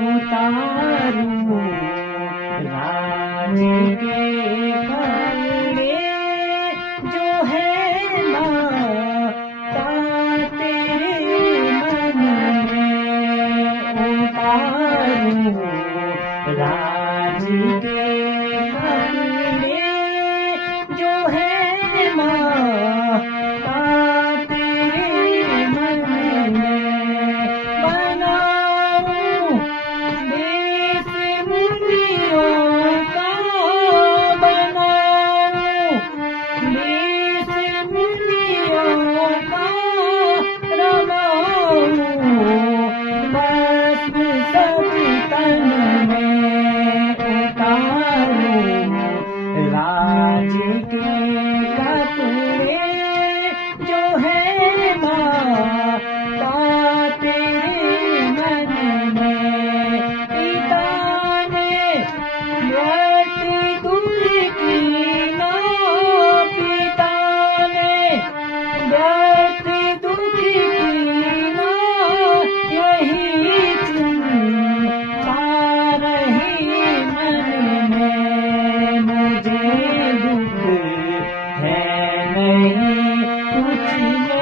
उतारूं राज के कपड़े जो है माता तेरे मन में। उतारूं राज के कपड़े जो है माता तेरे मन में। बनाऊं देश मुनियों का, बनाऊं देश मुनियों का, रमाऊं भस्म सब तन में। उतारूं राज के कपड़े जो है माता तेरे मन में। पिता ने व्रत दुख की ना, पिता ने व्रत दुख की ना, यही चिंता रही मन में। मुझे दुख है नहीं कुछ नहीं।